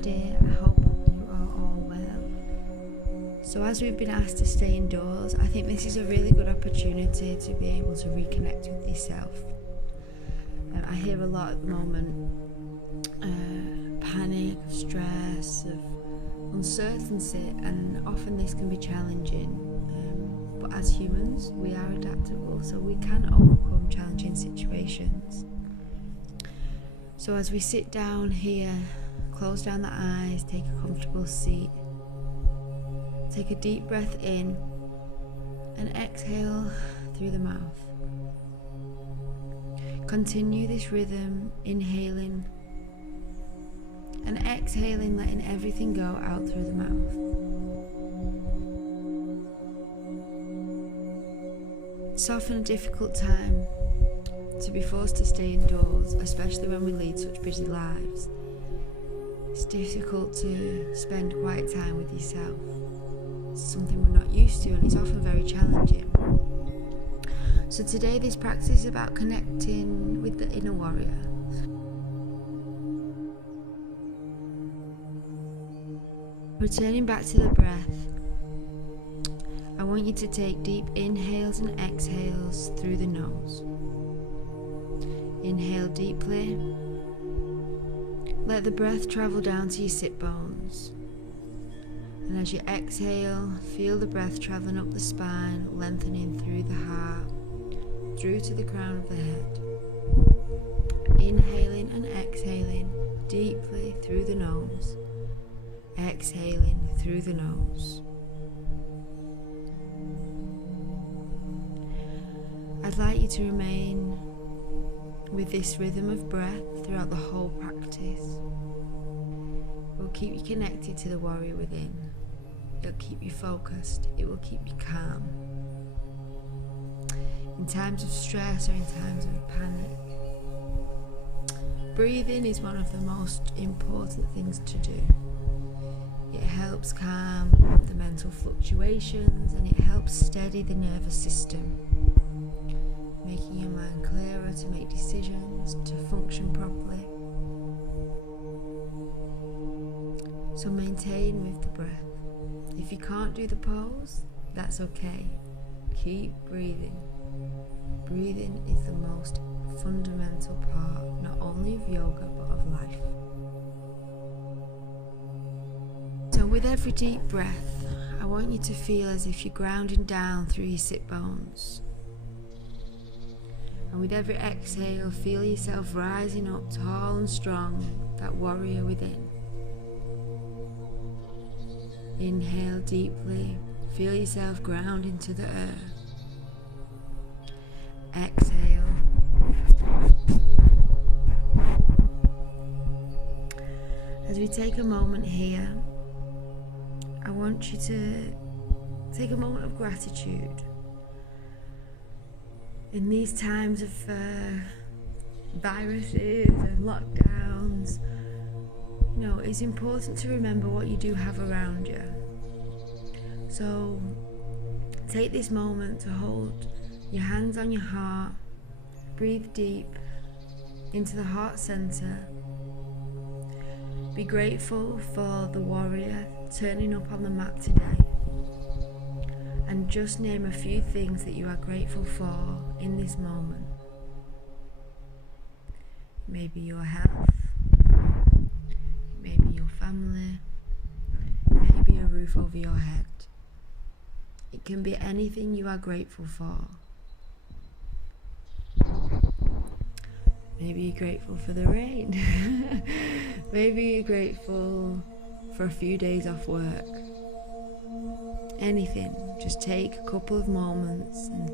everybody, I hope you are all well. So as we've been asked to stay indoors, I think this is a really good opportunity to be able to reconnect with yourself. I hear a lot at the moment, panic, stress, of uncertainty, and often this can be challenging. But as humans, we are adaptable, so we can overcome challenging situations. So as we sit down here, close down the eyes, take a comfortable seat, take a deep breath in and exhale through the mouth. Continue this rhythm, inhaling and exhaling, letting everything go out through the mouth. It's often a difficult time to be forced to stay indoors, especially when we lead such busy lives. It's difficult to spend quiet time with yourself. It's something we're not used to, and it's often very challenging. So today this practice is about connecting with the inner warrior. Returning back to the breath, I want you to take deep inhales and exhales through the nose. Inhale deeply. Let the breath travel down to your sit bones. And as you exhale, feel the breath traveling up the spine, lengthening through the heart, through to the crown of the head. Inhaling and exhaling deeply through the nose. Exhaling through the nose. I'd like you to remain with this rhythm of breath throughout the whole practice. It will keep you connected to the warrior within. It will keep you focused. It will keep you calm. In times of stress or in times of panic, breathing is one of the most important things to do. It helps calm the mental fluctuations and it helps steady the nervous system, making your mind clearer to make decisions, to function properly. So maintain with the breath. If you can't do the pose, that's okay. Keep breathing. Breathing is the most fundamental part, not only of yoga, but of life. So with every deep breath, I want you to feel as if you're grounding down through your sit bones. And with every exhale, feel yourself rising up tall and strong, that warrior within. Inhale deeply, feel yourself grounding to the earth. Exhale. As we take a moment here, I want you to take a moment of gratitude. In these times of viruses and lockdowns, it's important to remember what you do have around you. So take this moment to hold your hands on your heart, breathe deep into the heart center. Be grateful for the warrior turning up on the mat today. And just name a few things that you are grateful for in this moment. Maybe your health, maybe your family, maybe a roof over your head. It can be anything you are grateful for. Maybe you're grateful for the rain. Maybe you're grateful for a few days off work. Anything. Just take a couple of moments and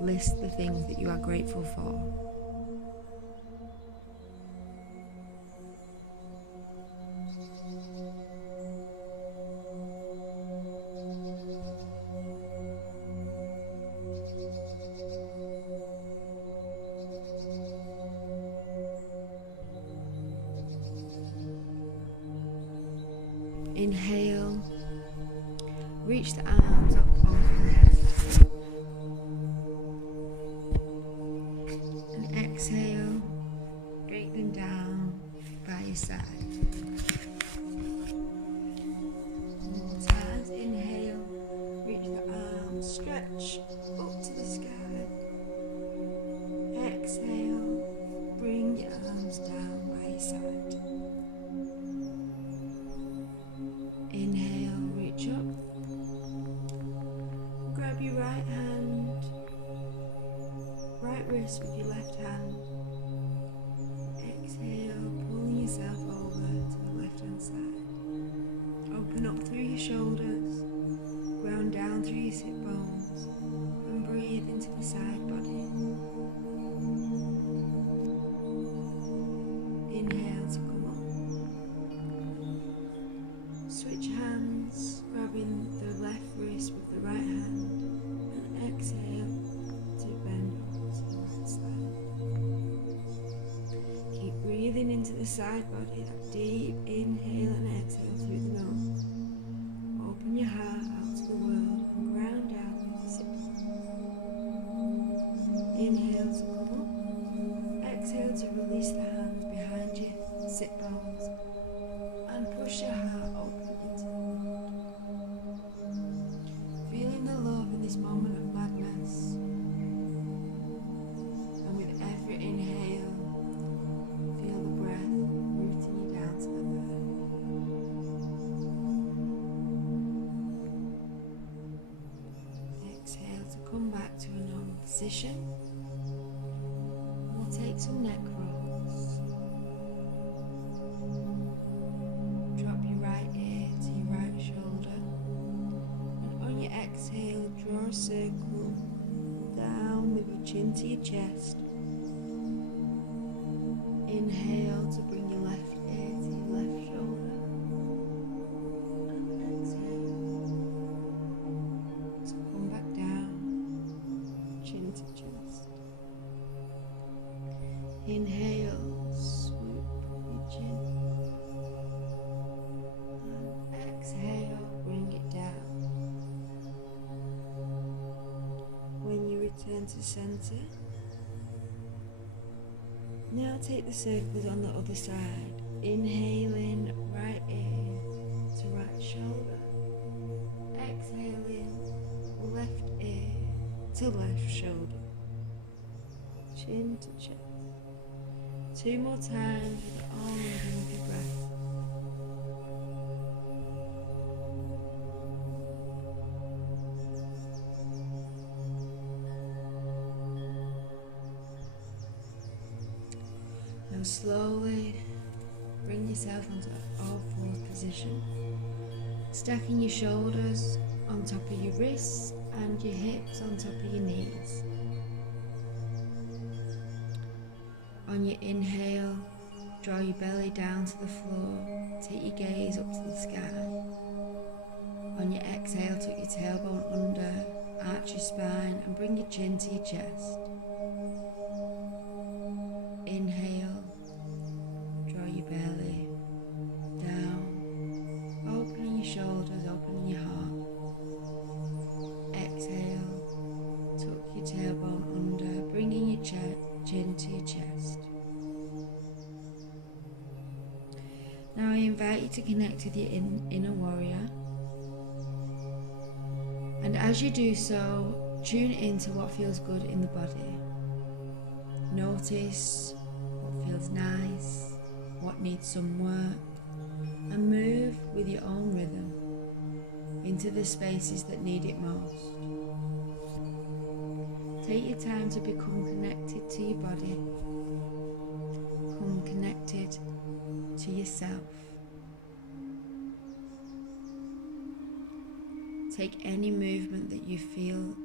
list the things that you are grateful for. Inhale, reach the arms up overhead, and exhale, break them down by your side. right wrist with your left hand. Exhale, pulling yourself over to the left hand side. Open up through your shoulders, ground down through your sit bones, and breathe into the side body. Inhale to come up. Switch hands, grabbing the left wrist with the right hand, and exhale to bend over to the side. Keep breathing into the side body, that deep inhale and exhale through the nose. Open your heart out to the world and ground down through the sit bones. Inhale to come up. Exhale to release the hands behind your sit bones and push your heart open into the world. Feeling the love in this moment of madness. And with every inhale, feel the breath rooting you down to the earth. Exhale to come back to a normal position. We'll take some neck rolls. Drop your right ear to your right shoulder. And on your exhale, draw a circle down with your chin to your chest. Inhale to bring your left ear to your left shoulder. And exhale to come back down, chin to chest. Inhale, swoop your chin. And exhale, bring it down. When you return to center, now take the circles on the other side. Inhaling, right ear to right shoulder. Exhaling, left ear to left shoulder. Chin to chest. 2 more times with the arm rhythm of your breath. Now slowly bring yourself onto all fours position, stacking your shoulders on top of your wrists and your hips on top of your knees. On your inhale, draw your belly down to the floor, take your gaze up to the sky. On your exhale, tuck your tailbone under, arch your spine and bring your chin to your chest. Inhale, draw your belly down, opening your shoulders, opening your heart. Exhale, tuck your tailbone under, bringing your chin to your chest. Now I invite you to connect with your inner warrior. And as you do so, tune into what feels good in the body. Notice what feels nice, what needs some work, and move with your own rhythm into the spaces that need it most. Take your time to become connected to your body, become connected to yourself. Take any movement that you feel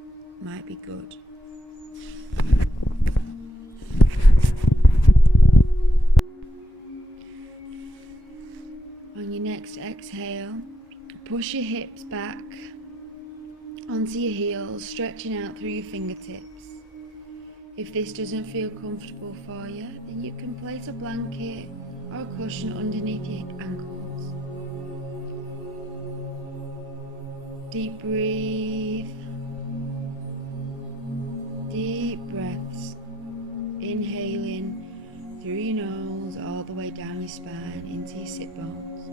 might be good. On your next exhale, push your hips back onto your heels, stretching out through your fingertips. If this doesn't feel comfortable for you, then you can place a blanket or a cushion underneath your ankles. Deep breathe. Deep breaths. Inhaling through your nose all the way down your spine into your sit bones.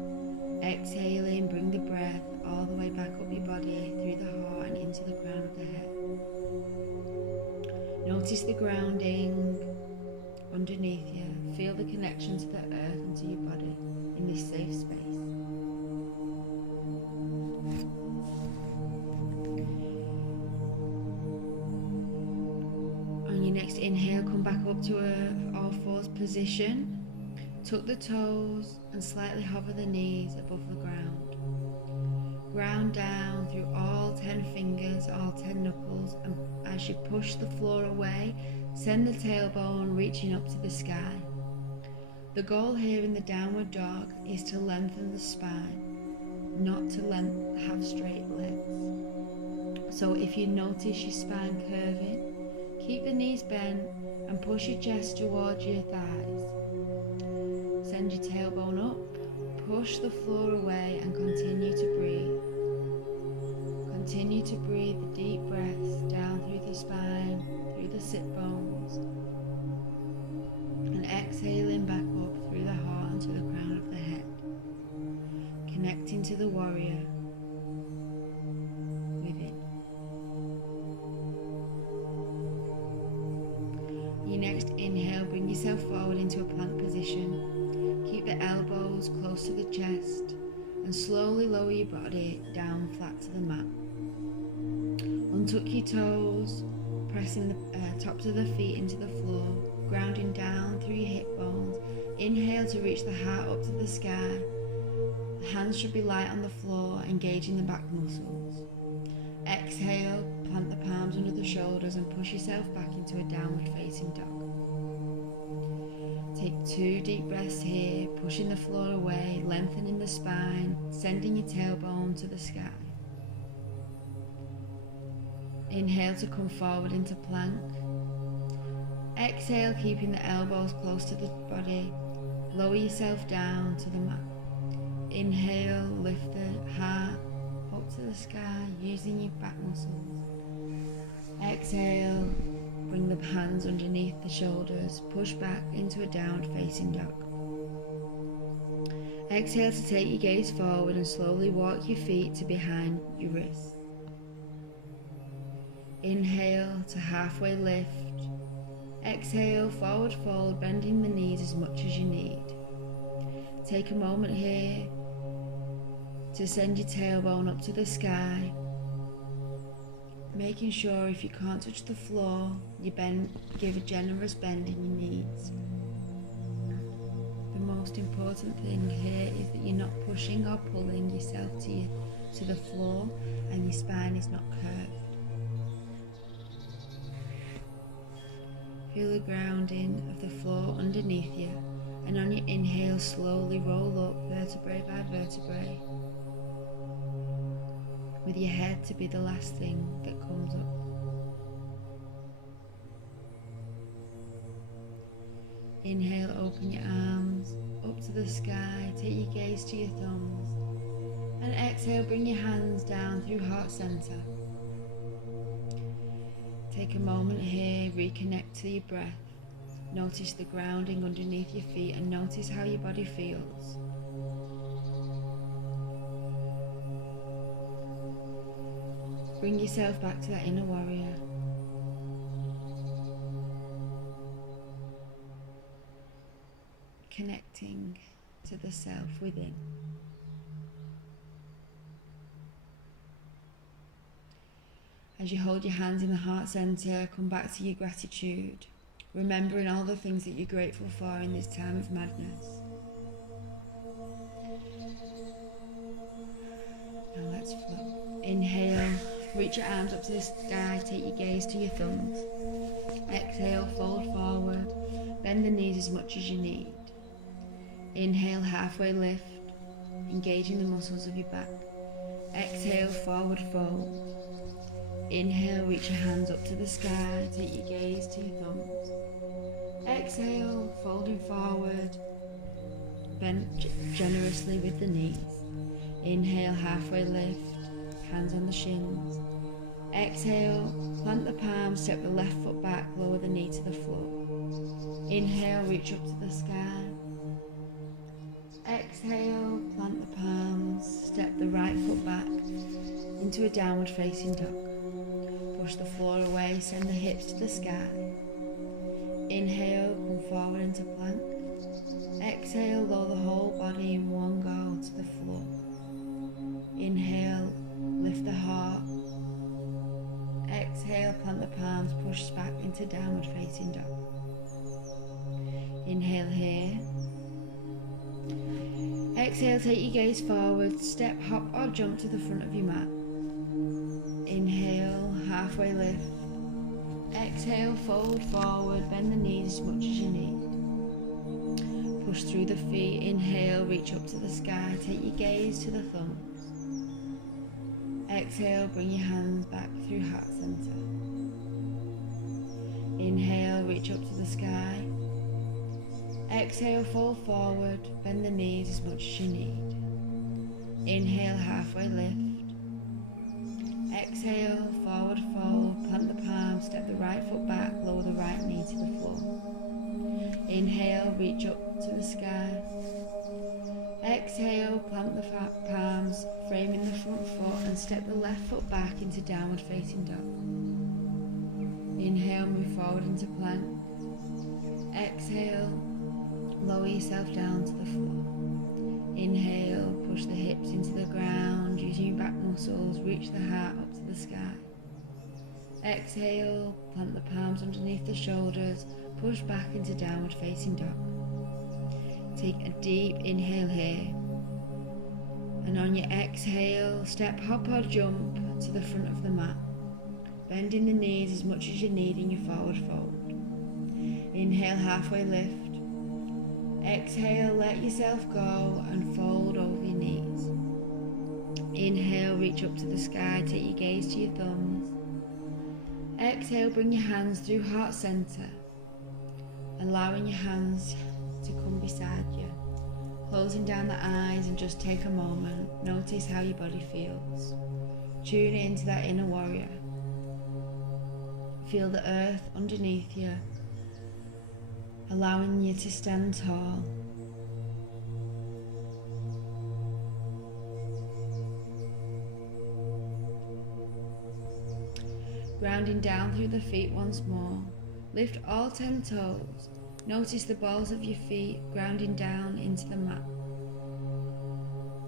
Exhaling, bring the breath all the way back up your body through the heart and into the crown of the head. Notice the grounding underneath you. Feel the connection to the earth and to your body in this safe space. On your next inhale, come back up to a all fours position. Tuck the toes and slightly hover the knees above the ground. Ground down through all 10 fingers, all 10 knuckles, and as you push the floor away, send the tailbone reaching up to the sky. The goal here in the downward dog is to lengthen the spine, not to have straight legs. So if you notice your spine curving, keep the knees bent and push your chest towards your thighs. Send your tailbone up, push the floor away and continue to breathe. Continue to breathe the deep breaths down through the spine, through the sit bones, and exhaling back up through the heart and to the crown of the head. Connecting to the warrior within. Your next inhale, bring yourself forward into a plank position. Keep the elbows close to the chest and slowly lower your body down flat to the mat. Untuck your toes, pressing the tops of the feet into the floor, grounding down through your hip bones. Inhale to reach the heart up to the sky. The hands should be light on the floor, engaging the back muscles. Exhale, plant the palms under the shoulders and push yourself back into a downward facing dog. Take 2 deep breaths here, pushing the floor away, lengthening the spine, sending your tailbone to the sky. Inhale to come forward into plank. Exhale, keeping the elbows close to the body. Lower yourself down to the mat. Inhale, lift the heart up to the sky, using your back muscles. Exhale, bring the hands underneath the shoulders, push back into a downward facing dog. Exhale to take your gaze forward and slowly walk your feet to behind your wrists. Inhale to halfway lift. Exhale, forward fold, bending the knees as much as you need. Take a moment here to send your tailbone up to the sky, making sure if you can't touch the floor, you give a generous bend in your knees. The most important thing here is that you're not pushing or pulling yourself to the floor and your spine is not curved. Feel the grounding of the floor underneath you, and on your inhale slowly roll up vertebrae by vertebrae, with your head to be the last thing that comes up. Inhale, open your arms up to the sky, take your gaze to your thumbs, and exhale, bring your hands down through heart center. Take a moment here, reconnect to your breath. Notice the grounding underneath your feet and notice how your body feels. Bring yourself back to that inner warrior. Connecting to the self within. As you hold your hands in the heart center, come back to your gratitude, remembering all the things that you're grateful for in this time of madness. Now let's flow. Inhale, reach your arms up to the sky, take your gaze to your thumbs. Exhale, fold forward, bend the knees as much as you need. Inhale, halfway lift, engaging the muscles of your back. Exhale, forward fold. Inhale, reach your hands up to the sky, take your gaze to your thumbs. Exhale, folding forward, bend generously with the knees. Inhale, halfway lift, hands on the shins. Exhale, plant the palms, step the left foot back, lower the knee to the floor. Inhale, reach up to the sky. Exhale, plant the palms, step the right foot back into a downward facing dog. Push the floor away, send the hips to the sky. Inhale, come forward into plank. Exhale, lower the whole body in one go to the floor. Inhale, lift the heart. Exhale, plant the palms, push back into downward facing dog. Inhale here. Exhale, take your gaze forward, step, hop or jump to the front of your mat. Inhale, halfway lift. Exhale, fold forward, bend the knees as much as you need. Push through the feet, inhale, reach up to the sky, take your gaze to the thumbs. Exhale, bring your hands back through heart center. Inhale, reach up to the sky. Exhale, fold forward, bend the knees as much as you need. Inhale, halfway lift. Exhale, forward fold, plant the palms, step the right foot back, lower the right knee to the floor. Inhale, reach up to the sky. Exhale, plant the palms, framing the front foot and step the left foot back into downward facing dog. Inhale, move forward into plank. Exhale, lower yourself down to the floor. Inhale, push the hips into the ground, using your back muscles, reach the heart up to the sky. Exhale, plant the palms underneath the shoulders, push back into downward facing dog. Take a deep inhale here. And on your exhale, step, hop or jump to the front of the mat, bending the knees as much as you need in your forward fold. Inhale, halfway lift. Exhale, let yourself go and fold over your knees. Inhale, reach up to the sky, take your gaze to your thumbs. Exhale, bring your hands through heart center, allowing your hands to come beside you. Closing down the eyes and just take a moment, notice how your body feels. Tune into that inner warrior. Feel the earth underneath you, allowing you to stand tall. Grounding down through the feet once more. Lift all 10 toes. Notice the balls of your feet grounding down into the mat.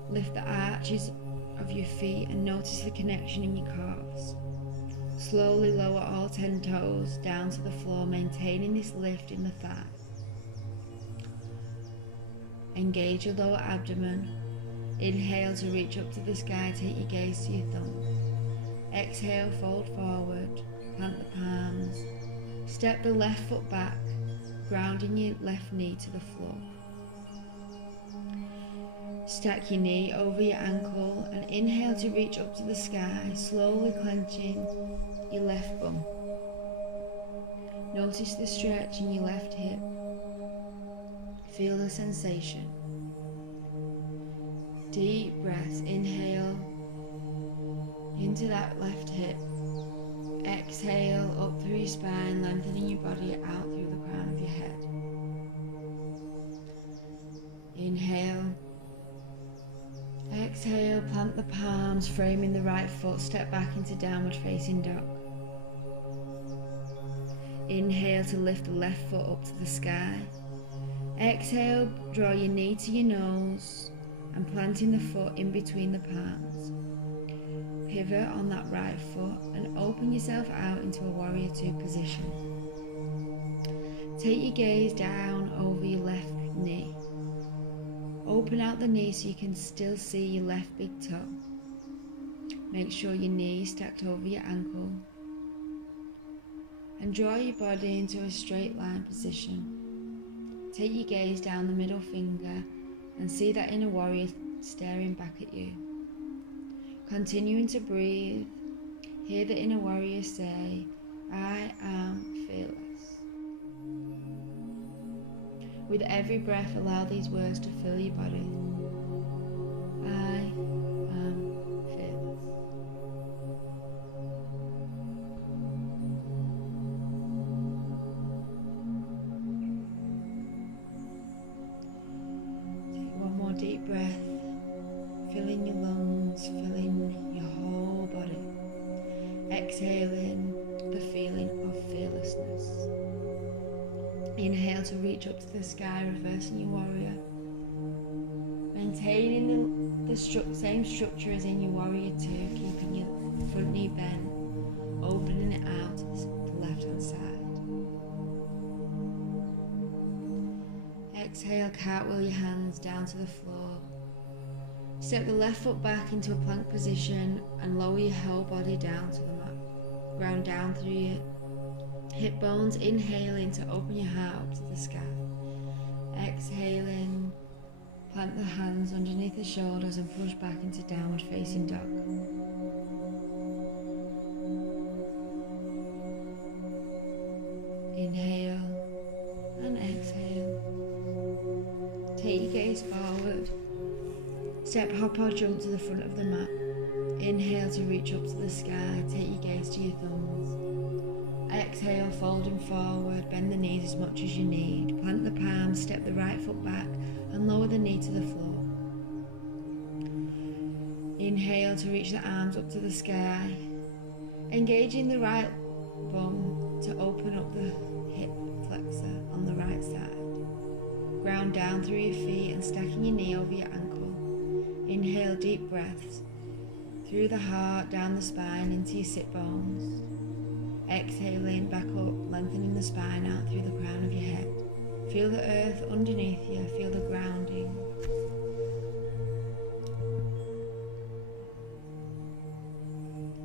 Lift the arches of your feet and notice the connection in your calves. Slowly lower all 10 toes down to the floor, maintaining this lift in the thigh. Engage your lower abdomen. Inhale to reach up to the sky, take your gaze to your thumbs. Exhale, fold forward, plant the palms. Step the left foot back, grounding your left knee to the floor. Stack your knee over your ankle and inhale to reach up to the sky, slowly clenching your left bum. Notice the stretch in your left hip. Feel the sensation. Deep breaths, inhale into that left hip. Exhale up through your spine, lengthening your body out through the crown of your head. Inhale. Exhale, plant the palms, framing the right foot, step back into downward facing dog. Inhale to lift the left foot up to the sky. Exhale, draw your knee to your nose and planting the foot in between the palms. Pivot on that right foot and open yourself out into a warrior two position. Take your gaze down over your left knee. Open out the knee so you can still see your left big toe. Make sure your knee is stacked over your ankle. And draw your body into a straight line position. Take your gaze down the middle finger and see that inner warrior staring back at you. Continuing to breathe, hear the inner warrior say, I am fearless. With every breath, allow these words to fill your body. I am fearless. Take one more deep breath, filling your lungs, filling your whole body. Exhaling the feeling of fearlessness. Inhale to reach up to the sky, reversing your warrior. Maintaining the same structure as in your warrior two, keeping your front knee bent. opening it out to the left hand side. Exhale, cartwheel your hands down to the floor. Step the left foot back into a plank position and lower your whole body down to the mat. Ground down through your hip bones, inhaling to open your heart up to the sky. Exhaling, plant the hands underneath the shoulders and push back into downward facing dog. Inhale and exhale. Take your gaze forward. Step, hop or jump to the front of the mat. Inhale to reach up to the sky. Take your gaze to your thumbs. Exhale, folding forward. Bend the knees as much as you need. Plant the palms, step the right foot back and lower the knee to the floor. Inhale to reach the arms up to the sky. Engaging the right bum to open up the hip flexor on the right side. Ground down through your feet and stacking your knee over your ankle. Inhale, deep breaths through the heart, down the spine into your sit bones. Exhaling, back up, lengthening the spine out through the crown of your head. Feel the earth underneath you, feel the grounding.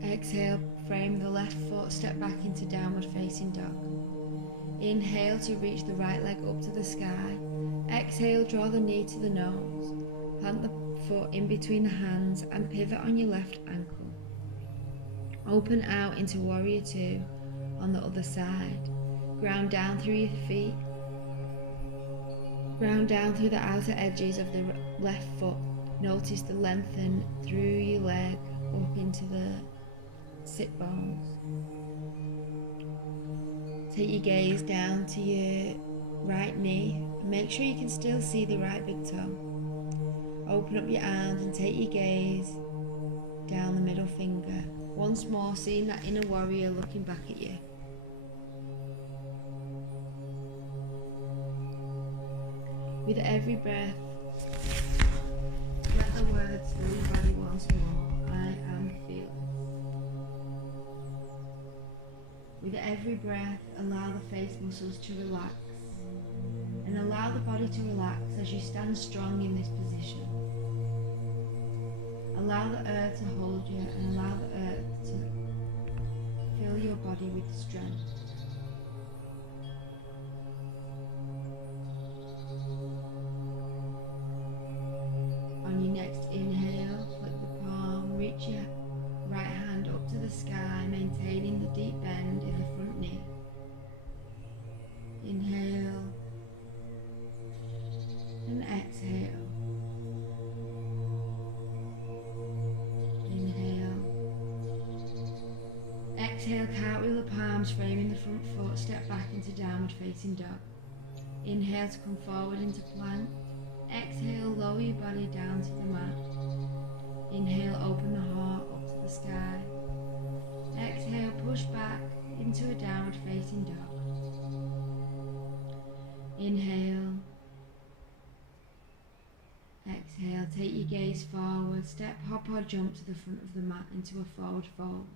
Exhale, frame the left foot, step back into downward facing dog. Inhale to reach the right leg up to the sky. Exhale, draw the knee to the nose. Plant the foot in between the hands and pivot on your left ankle. Open out into warrior two on the other side. Ground down through your feet. Ground down through the outer edges of the left foot. Notice the lengthen through your leg up into the sit bones. Take your gaze down to your right knee. Make sure you can still see the right big toe. Open up your arms and take your gaze down the middle finger. Once more, seeing that inner warrior looking back at you. With every breath, let the words fill your body once more. I am fearless. With every breath, allow the face muscles to relax. And allow the body to relax as you stand strong in this position. Allow the earth to hold you and allow the earth to fill your body with strength. On your next inhale, flip the palm, reach your right hand up to the sky, maintaining the deep bend in the front knee. Inhale and exhale. Exhale, cartwheel the palms, framing the front foot, step back into downward facing dog. Inhale to come forward into plank. Exhale, lower your body down to the mat. Inhale, open the heart up to the sky. Exhale, push back into a downward facing dog. Inhale. Exhale, take your gaze forward, step, hop or jump to the front of the mat into a forward fold.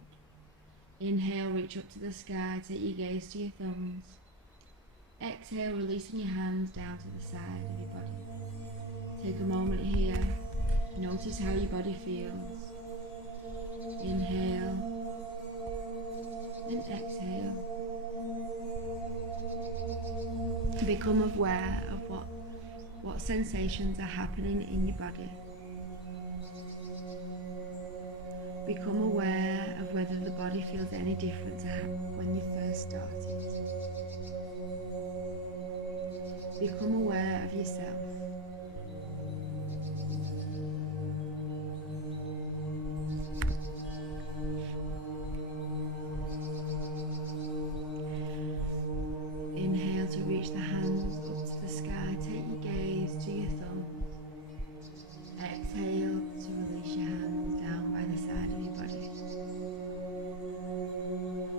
Inhale, reach up to the sky, take your gaze to your thumbs. Exhale, releasing your hands down to the side of your body. Take a moment here, notice how your body feels. Inhale and exhale. Become aware of what sensations are happening in your body. Become aware of whether the body feels any different to when you first started. Become aware of yourself. Inhale to reach the hands up to the sky. Take your gaze to your thumbs. Exhale to release your hands down by the side of your body.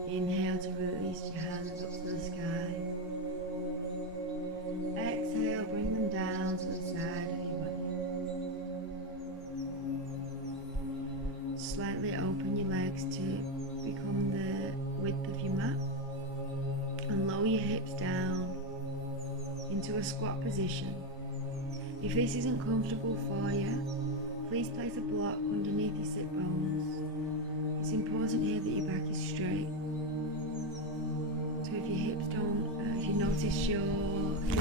Inhale to release your hands up to the sky. Exhale, bring them down to the side of your body. Slightly open your legs to become the into a squat position. If this isn't comfortable for you, please place a block underneath your sit bones. It's important here that your back is straight. So if your hips don't, if you notice your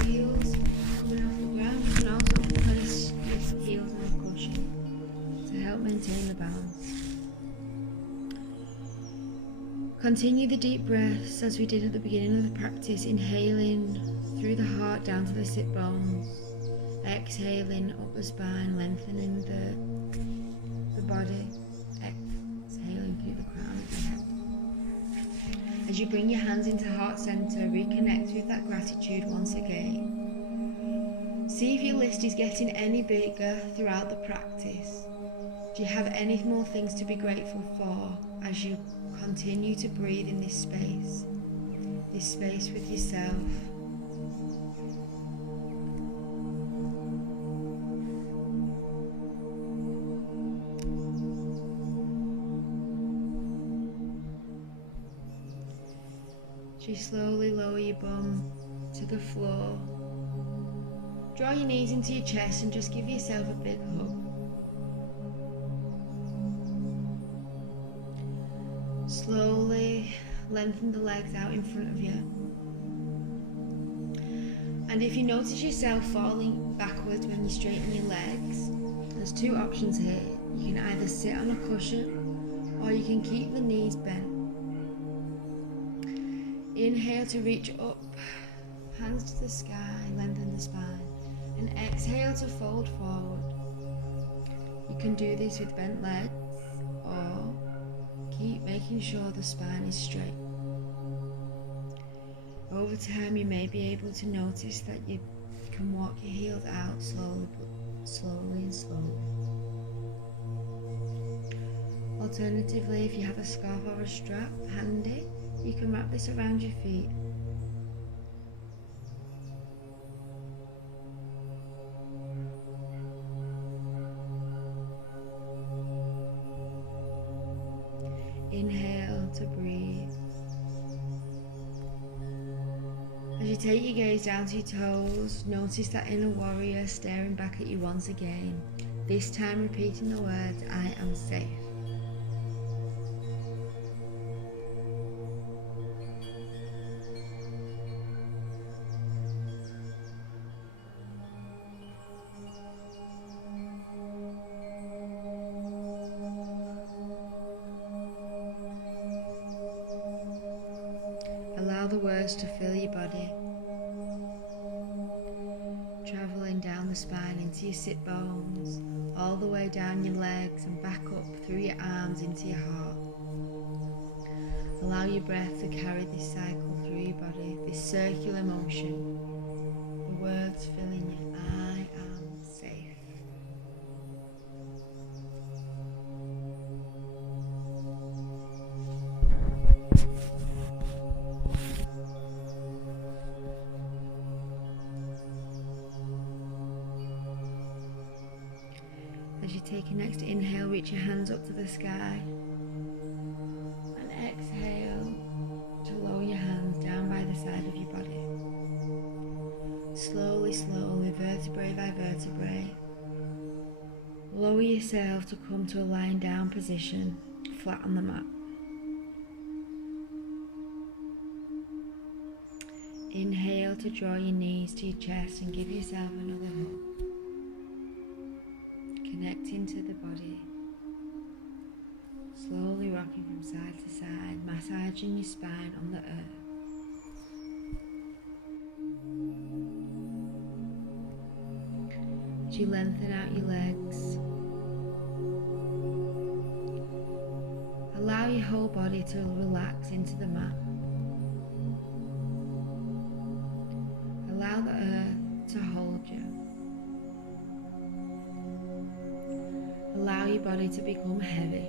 heels coming off the ground, you can also place your heels on a cushion to help maintain the balance. Continue the deep breaths as we did at the beginning of the practice, inhaling through the heart down to the sit bones, exhaling up the spine, lengthening the body, exhaling through the crown of the head. As you bring your hands into heart center, reconnect with that gratitude once again. See if your list is getting any bigger throughout the practice. Do you have any more things to be grateful for as you continue to breathe in this space with yourself? As you slowly lower your bum to the floor, draw your knees into your chest and just give yourself a big hug. Slowly lengthen the legs out in front of you. And if you notice yourself falling backwards when you straighten your legs, there's two options here. You can either sit on a cushion or you can keep the knees bent. Inhale to reach up, hands to the sky, lengthen the spine. And exhale to fold forward. You can do this with bent legs or keep making sure the spine is straight. Over time you may be able to notice that you can walk your heels out slowly and slowly. Alternatively, if you have a scarf or a strap handy, you can wrap this around your feet. Inhale to breathe. As you take your gaze down to your toes, notice that inner warrior staring back at you once again, this time repeating the words, I am safe. Allow the words to fill your body, travelling down the spine into your sit bones, all the way down your legs and back up through your arms into your heart. Allow your breath to carry this cycle through your body, this circular motion, the words filling you, I am safe. As you take your next inhale, reach your hands up to the sky. And exhale to lower your hands down by the side of your body. Slowly, slowly, vertebrae by vertebrae. Lower yourself to come to a lying down position, flat on the mat. Inhale to draw your knees to your chest and give yourself another hug. Connecting to the body, slowly rocking from side to side, massaging your spine on the earth. As you lengthen out your legs, allow your whole body to relax into the mat. Allow the earth to hold you. Allow your body to become heavy.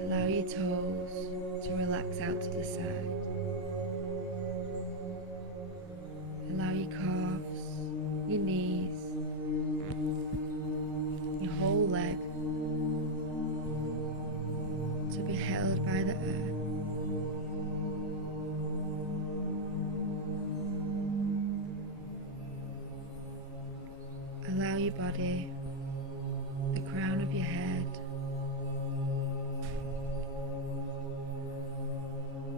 Allow your toes to relax out to the side. Allow your calves, your knees, your whole leg to be held by the earth. body, the crown of your head,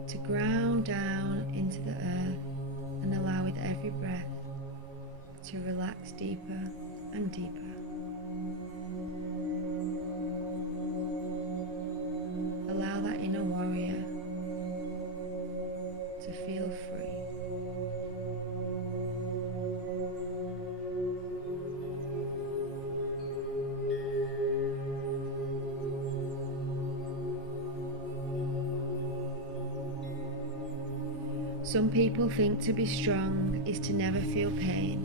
to ground down into the earth and allow with every breath to relax deeper and deeper. Allow that inner warrior to feel free. Some people think to be strong is to never feel pain.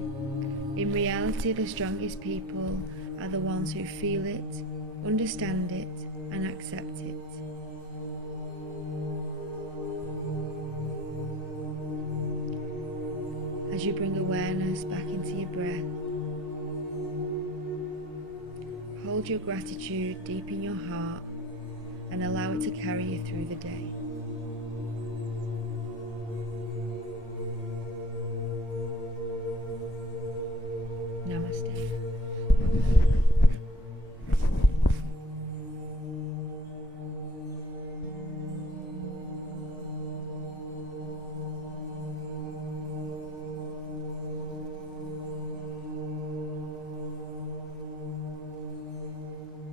In reality, the strongest people are the ones who feel it, understand it, and accept it. As you bring awareness back into your breath, hold your gratitude deep in your heart and allow it to carry you through the day. Namaste.